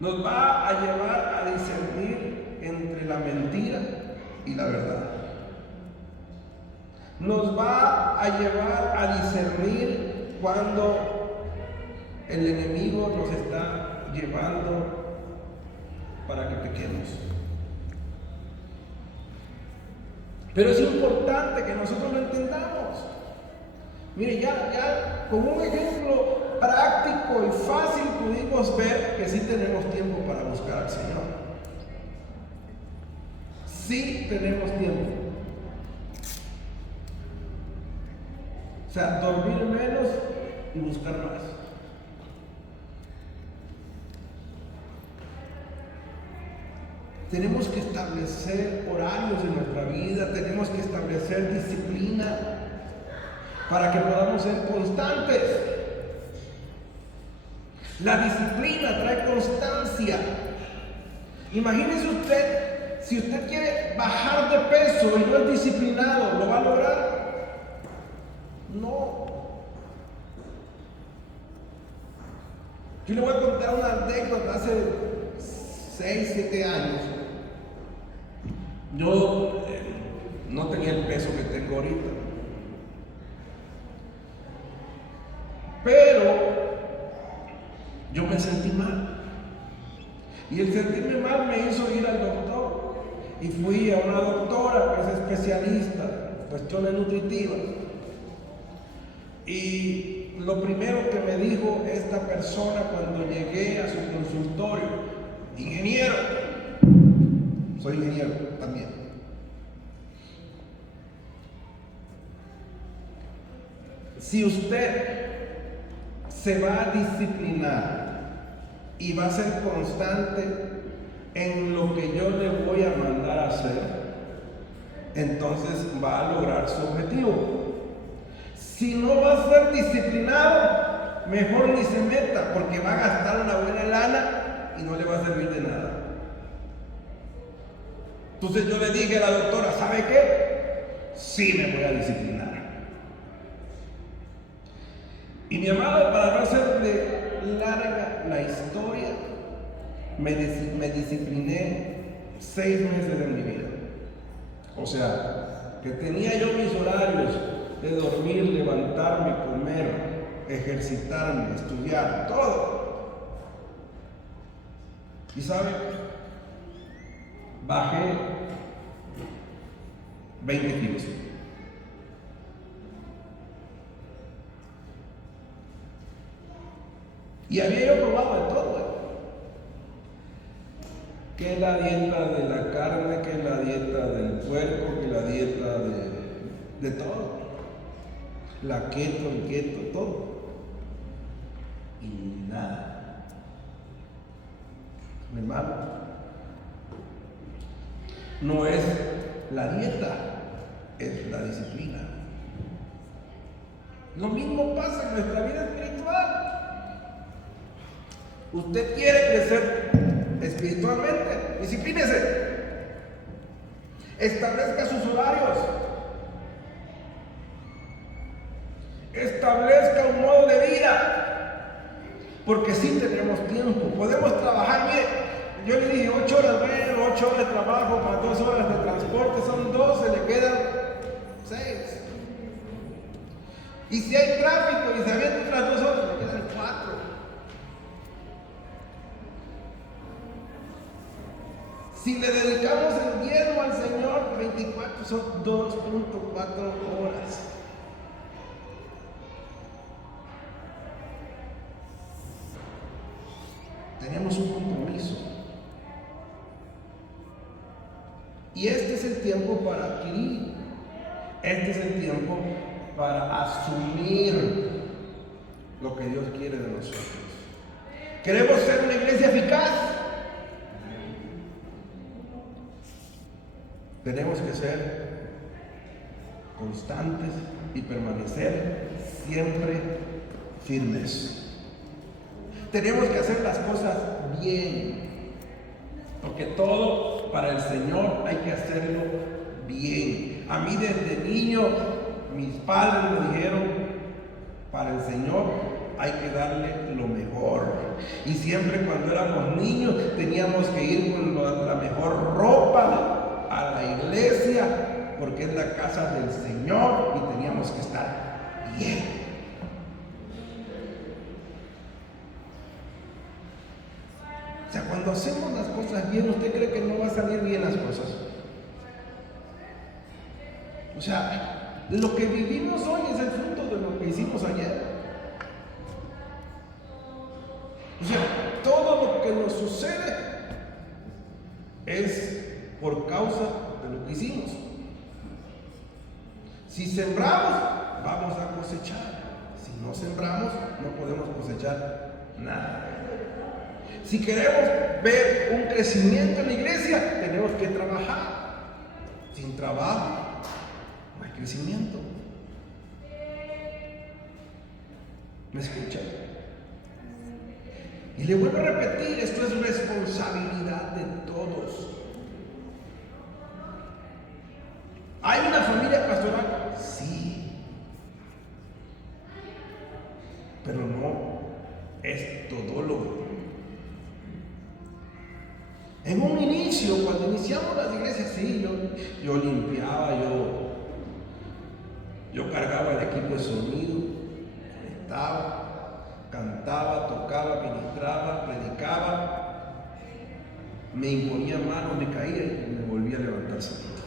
Nos va a llevar a discernir entre la mentira y la verdad. Nos va a llevar a discernir cuando el enemigo nos está llevando para que pequemos. Pero es importante que nosotros lo entendamos. Mire, ya con un ejemplo práctico y fácil pudimos ver que sí tenemos tiempo para buscar al Señor. Sí tenemos tiempo. O sea, dormir menos y buscar más. Tenemos que establecer horarios en nuestra vida, tenemos que establecer disciplina para que podamos ser constantes. La disciplina trae constancia. Imagínese usted, si usted quiere bajar de peso y no es disciplinado, ¿lo va a lograr? No. Yo le voy a contar una anécdota. Hace 6, 7 años yo no tenía el peso que tengo ahorita, pero yo me sentí mal, y el sentirme mal me hizo ir al doctor, y fui a una doctora que es especialista en cuestiones nutritivas. Y lo primero que me dijo esta persona cuando llegué a su consultorio: ingeniero, soy ingeniero también, si usted se va a disciplinar y va a ser constante en lo que yo le voy a mandar a hacer, entonces va a lograr su objetivo. Si no va a ser disciplinado, mejor ni se meta, porque va a gastar una buena lana y no le va a servir de nada. Entonces yo le dije a la doctora: ¿sabe qué? Sí me voy a disciplinar. Y mi amado, para no hacerle larga la historia, me discipliné 6 meses de mi vida. O sea, que tenía yo mis horarios de dormir, levantarme, comer, ejercitarme, estudiar, todo. ¿Y sabe? Bajé 20 kilos. Y había yo probado de todo. Que la dieta de la carne, que la dieta del puerco, que la dieta de todo. La keto, el keto, todo. Y nada. Mi hermano, no es la dieta, es la disciplina. Lo mismo pasa en nuestra vida espiritual. Usted quiere crecer espiritualmente, disciplínese. Establezca sus horarios. Establezca un modo de vida. Porque sí tenemos tiempo. Podemos trabajar, mire, yo le dije 8 horas, bueno, 8 horas de trabajo para 2 horas de transporte, son 12, le quedan 6. Y si hay tráfico y se avienta otras 2 horas, le quedan 4. Si le dedicamos el diezmo al Señor, 24 son 2.4 horas. Tenemos un compromiso. Y este es el tiempo para adquirir. Este es el tiempo para asumir lo que Dios quiere de nosotros. ¿Queremos ser una iglesia eficaz? Tenemos que ser constantes y permanecer siempre firmes. Tenemos que hacer las cosas bien, porque todo para el Señor hay que hacerlo bien. A mí desde niño mis padres me dijeron, para el Señor hay que darle lo mejor. Y siempre cuando éramos niños teníamos que ir con la mejor ropa a la iglesia, porque es la casa del Señor y teníamos que estar bien. O sea, cuando hacemos las cosas bien, ¿usted cree que no va a salir bien las cosas? O sea, lo que vivimos hoy es el fruto de lo que hicimos ayer. O sea, todo lo que nos sucede es por causa de lo que hicimos. Si sembramos, vamos a cosechar. Si no sembramos, no podemos cosechar nada. Si queremos ver un crecimiento en la iglesia, tenemos que trabajar. Sin trabajo, no hay crecimiento. ¿Me escuchan? Y le vuelvo a repetir, esto es responsabilidad de todos. ¿Hay una familia pastoral? Sí. Pero no es todólogo. En un inicio, cuando iniciamos las iglesias, sí, yo limpiaba, yo cargaba el equipo de sonido, cantaba, tocaba, ministraba, predicaba, me imponía manos, me caía y me volvía a levantar solito.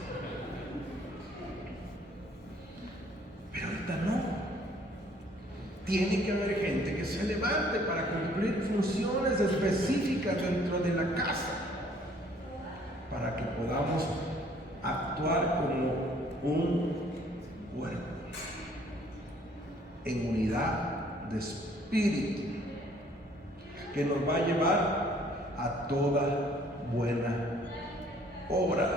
Pero ahorita no. Tiene que haber gente que se levante para cumplir funciones específicas dentro de la casa, para que podamos actuar como un cuerpo, en unidad de espíritu, que nos va a llevar a toda buena obra.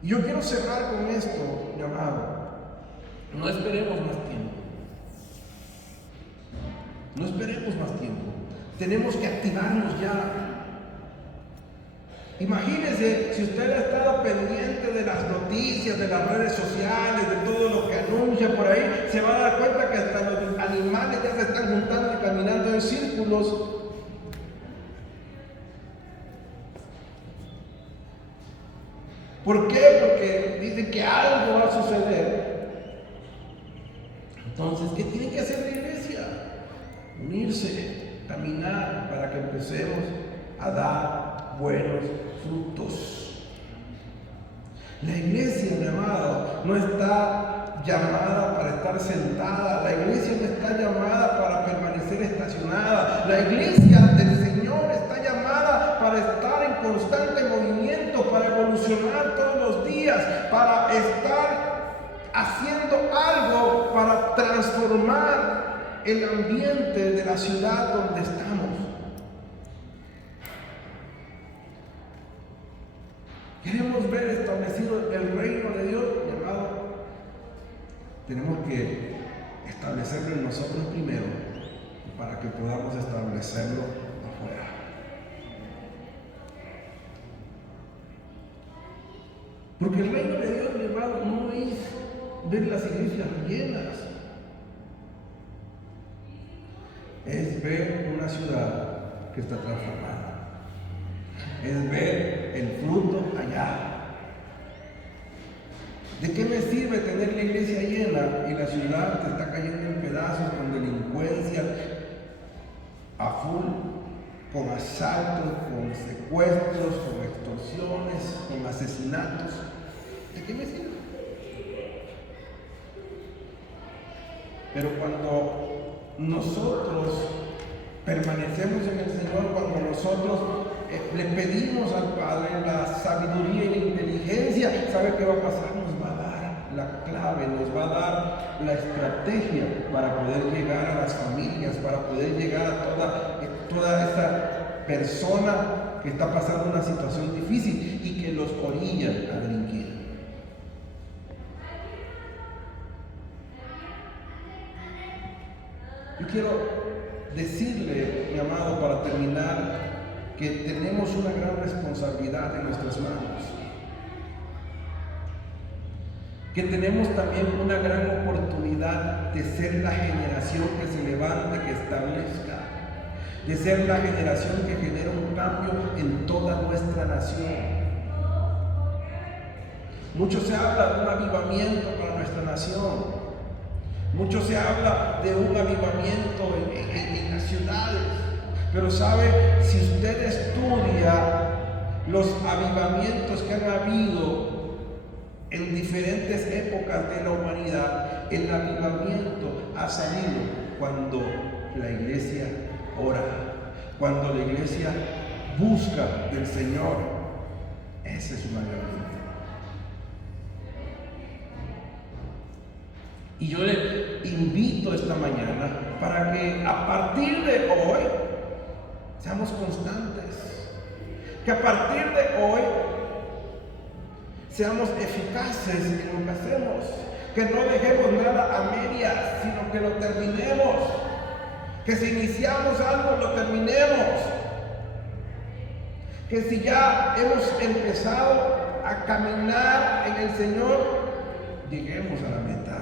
Y yo quiero cerrar con esto, mi amado. No esperemos más tiempo. No esperemos más tiempo. Tenemos que activarnos ya. Imagínense si usted ha estado pendiente de las noticias, de las redes sociales, de todo lo que anuncia por ahí, se va a dar cuenta que hasta los animales ya se están juntando y caminando en círculos. ¿Por qué? Porque dicen que algo va a suceder. Entonces, ¿qué tiene que hacer la iglesia? Unirse, caminar para que empecemos a dar buenos frutos. La iglesia, mi amado, no está llamada para estar sentada. La iglesia no está llamada para permanecer estacionada. La iglesia del Señor está llamada para estar en constante movimiento, para evolucionar todos los días, para estar haciendo algo para transformar el ambiente de la ciudad donde estamos. Queremos ver establecido el reino de Dios, mi amado. Tenemos que establecerlo en nosotros primero para que podamos establecerlo afuera. Porque el reino de Dios, mi hermano, no es ver las iglesias llenas. Es ver una ciudad que está transformada. Es ver el fruto allá. ¿De qué me sirve tener la iglesia llena y la ciudad te está cayendo en pedazos con delincuencia a full, con asaltos, con secuestros, con extorsiones, con asesinatos? ¿De qué me sirve? Pero cuando nosotros permanecemos en el Señor, cuando nosotros le pedimos al Padre la sabiduría y la inteligencia, ¿sabe qué va a pasar? Nos va a dar la clave, nos va a dar la estrategia para poder llegar a las familias, para poder llegar a toda esa persona que está pasando una situación difícil y que los orilla a delinquir. Yo quiero decirle, mi amado, para terminar, que tenemos una gran responsabilidad en nuestras manos, que tenemos también una gran oportunidad de ser la generación que se levante, que establezca, de ser la generación que genera un cambio en toda nuestra nación. Mucho se habla de un avivamiento para nuestra nación, mucho se habla de un avivamiento en las ciudades. Pero sabe, si usted estudia los avivamientos que han habido en diferentes épocas de la humanidad, el avivamiento ha salido cuando la iglesia ora, cuando la iglesia busca del Señor. Ese es un avivamiento. Y yo le invito esta mañana para que a partir de hoy seamos constantes, que a partir de hoy seamos eficaces en lo que hacemos, que no dejemos nada a medias, sino que lo terminemos, que si iniciamos algo lo terminemos, que si ya hemos empezado a caminar en el Señor, lleguemos a la meta,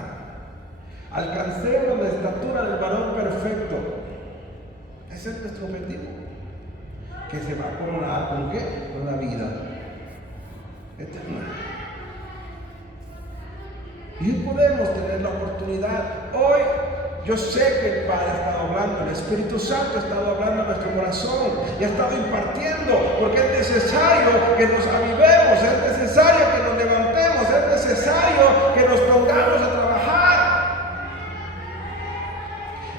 alcancemos la estatura del varón perfecto. Ese es nuestro objetivo, que se va a coronar con qué? Con la vida eterna. Y podemos tener la oportunidad. Hoy yo sé que el Padre ha estado hablando, el Espíritu Santo ha estado hablando en nuestro corazón y ha estado impartiendo, porque es necesario que nos avivemos, es necesario que nos levantemos, es necesario que nos pongamos a trabajar.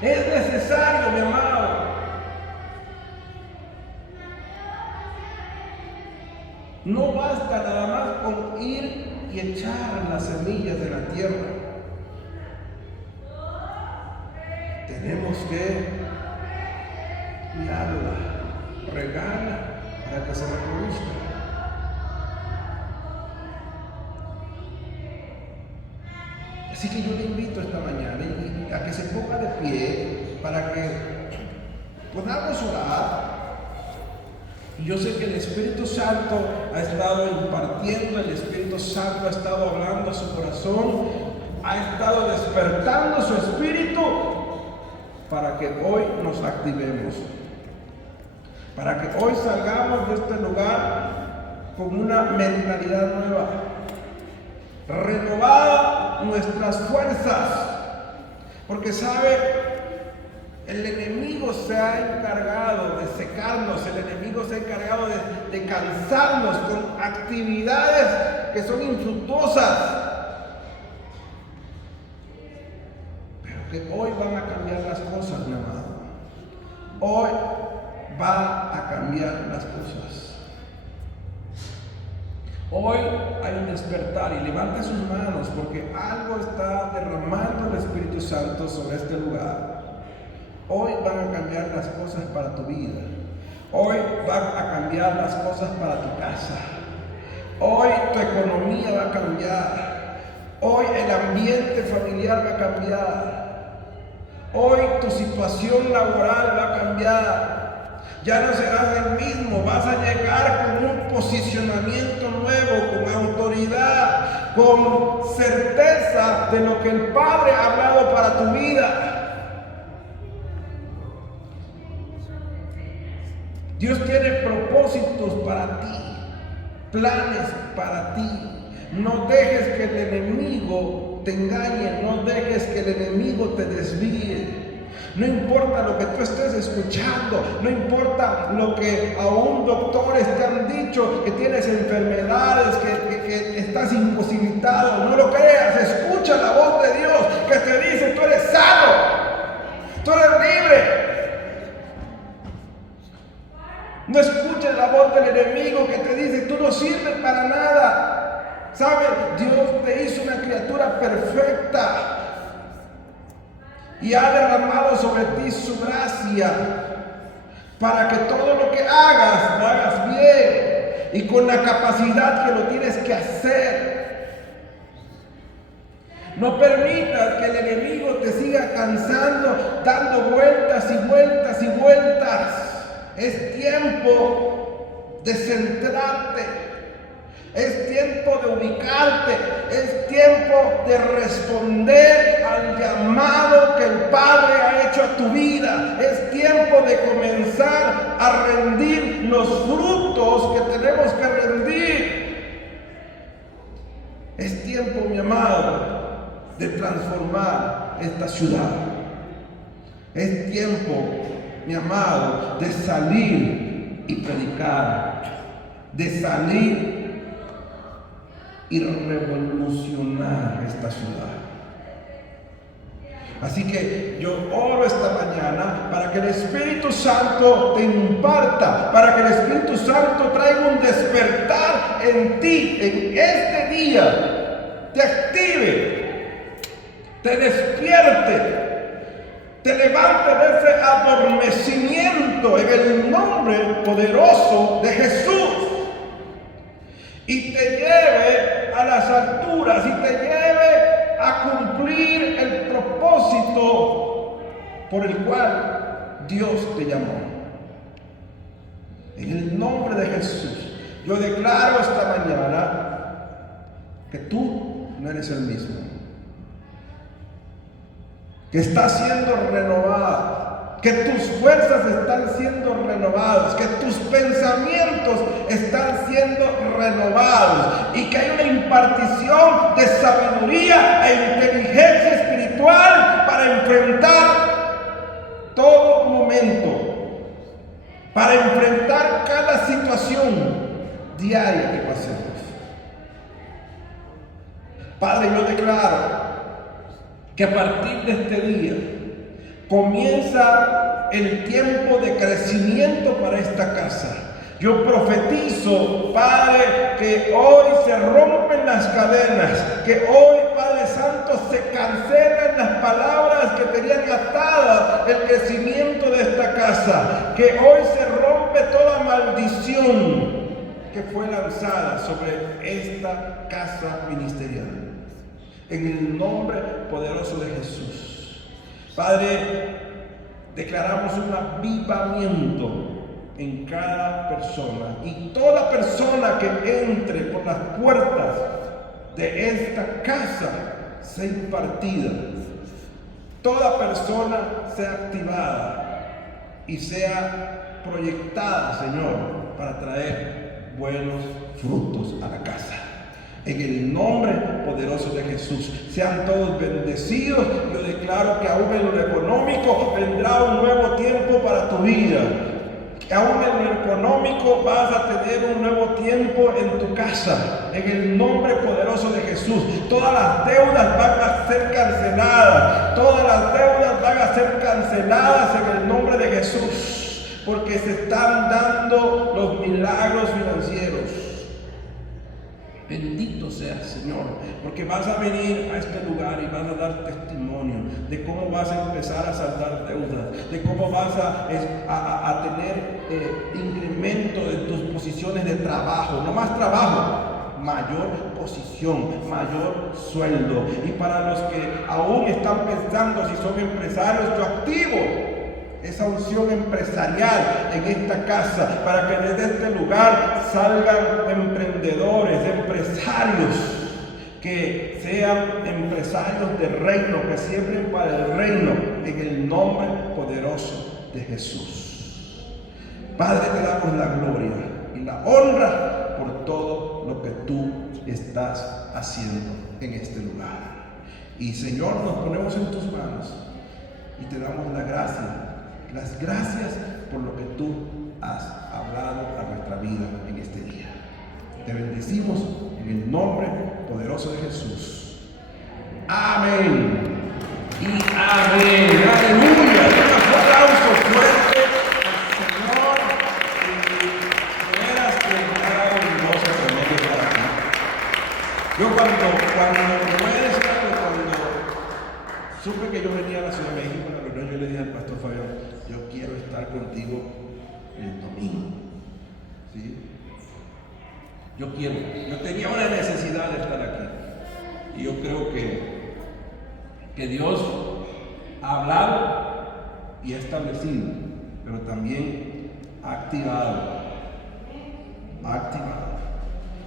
Es necesario, mi amado. No basta nada más con ir y echar las semillas de la tierra. Tenemos que cuidarla, regarla para que se reproduzca. Así que yo le invito esta mañana a que se ponga de pie para que podamos orar Y yo sé que el Espíritu Santo ha estado impartiendo, el Espíritu Santo ha estado hablando a su corazón, ha estado despertando su espíritu para que hoy nos activemos, para que hoy salgamos de este lugar con una mentalidad nueva, renovada nuestras fuerzas, porque sabe, el enemigo se ha encargado de secarnos, el enemigo se ha encargado de cansarnos con actividades que son infructuosas, pero que hoy van a cambiar las cosas, mi amado. Hoy va a cambiar las cosas. Hoy hay un despertar, y levante sus manos porque algo está derramando el Espíritu Santo sobre este lugar. Hoy van a cambiar las cosas para tu vida. Hoy van a cambiar las cosas para tu casa. Hoy tu economía va a cambiar. Hoy el ambiente familiar va a cambiar. Hoy tu situación laboral va a cambiar. Ya no serás el mismo. Vas a llegar con un posicionamiento nuevo, con autoridad, con certeza de lo que el Padre ha hablado para tu vida. Dios tiene propósitos para ti, planes para ti. No dejes que el enemigo te engañe, no dejes que el enemigo te desvíe. No importa lo que tú estés escuchando, no importa lo que aún doctores te han dicho, que tienes enfermedades, que estás imposibilitado, no lo creas, escucha la voz de Dios que te dice: tú eres sano, tú eres libre. No escuches la voz del enemigo que te dice: tú no sirves para nada. ¿Sabes? Dios te hizo una criatura perfecta y ha derramado sobre ti su gracia para que todo lo que hagas, lo hagas bien y con la capacidad que lo tienes que hacer. No permitas que el enemigo te siga cansando, dando vueltas y vueltas y vueltas. Es tiempo de centrarte, es tiempo de ubicarte, es tiempo de responder al llamado que el Padre ha hecho a tu vida. Es tiempo de comenzar a rendir los frutos que tenemos que rendir. Es tiempo, mi amado, de transformar esta ciudad. Es tiempo, mi amado, de salir y predicar, de salir y revolucionar esta ciudad. Así que yo oro esta mañana para que el Espíritu Santo te imparta, para que el Espíritu Santo traiga un despertar en ti, en este día, te active, te despierte, te levante de ese adormecimiento en el nombre poderoso de Jesús y te lleve a las alturas y te lleve a cumplir el propósito por el cual Dios te llamó. En el nombre de Jesús, yo declaro esta mañana que tú no eres el mismo, que estás siendo renovado, que tus fuerzas están siendo renovadas, que tus pensamientos están siendo renovados y que hay una impartición de sabiduría e inteligencia espiritual para enfrentar todo momento, para enfrentar cada situación diaria que pasemos. Padre, yo declaro que a partir de este día comienza el tiempo de crecimiento para esta casa. Yo profetizo, Padre, que hoy se rompen las cadenas, que hoy, Padre Santo, se cancelan las palabras que tenían atadas el crecimiento de esta casa, que hoy se rompe toda maldición que fue lanzada sobre esta casa ministerial. En el nombre poderoso de Jesús. Padre, declaramos un avivamiento en cada persona, y toda persona que entre por las puertas de esta casa sea impartida, toda persona sea activada y sea proyectada, Señor, para traer buenos frutos a la casa. En el nombre poderoso de Jesús, sean todos bendecidos. Yo declaro que aún en lo económico vendrá un nuevo tiempo para tu vida. Que aún en lo económico vas a tener un nuevo tiempo en tu casa. En el nombre poderoso de Jesús, todas las deudas van a ser canceladas. Todas las deudas van a ser canceladas en el nombre de Jesús. Porque se están dando los milagros financieros. Bendito seas, Señor, porque vas a venir a este lugar y vas a dar testimonio de cómo vas a empezar a saldar deudas, de cómo vas a tener incremento de tus posiciones de trabajo, no más trabajo, mayor posición, mayor sueldo. Y para los que aún están pensando si son empresarios, yo activo esa unción empresarial en esta casa, para que desde este lugar salgan emprendedores, empresarios, que sean empresarios de reino, que siembren para el reino, en el nombre poderoso de Jesús. Padre, te damos la gloria y la honra por todo lo que tú estás haciendo en este lugar. Y Señor, nos ponemos en tus manos y te damos las gracias por lo que tú has hablado a nuestra vida en este día. Te bendecimos en el nombre poderoso de Jesús. Amén y amén. Aleluya. Un aplauso fuerte al Señor. Y de veras que cada orgulloso tener que estar aquí. Yo cuando supe que yo venía a la Ciudad de México, en la reunión, yo le dije al pastor Fabián, yo quiero estar contigo el domingo. ¿Sí? Yo tenía una necesidad de estar aquí. Y yo creo que Dios ha hablado y ha establecido, pero también ha activado.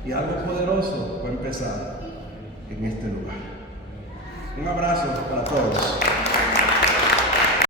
Y algo poderoso va a empezar en este lugar. Un abrazo para todos.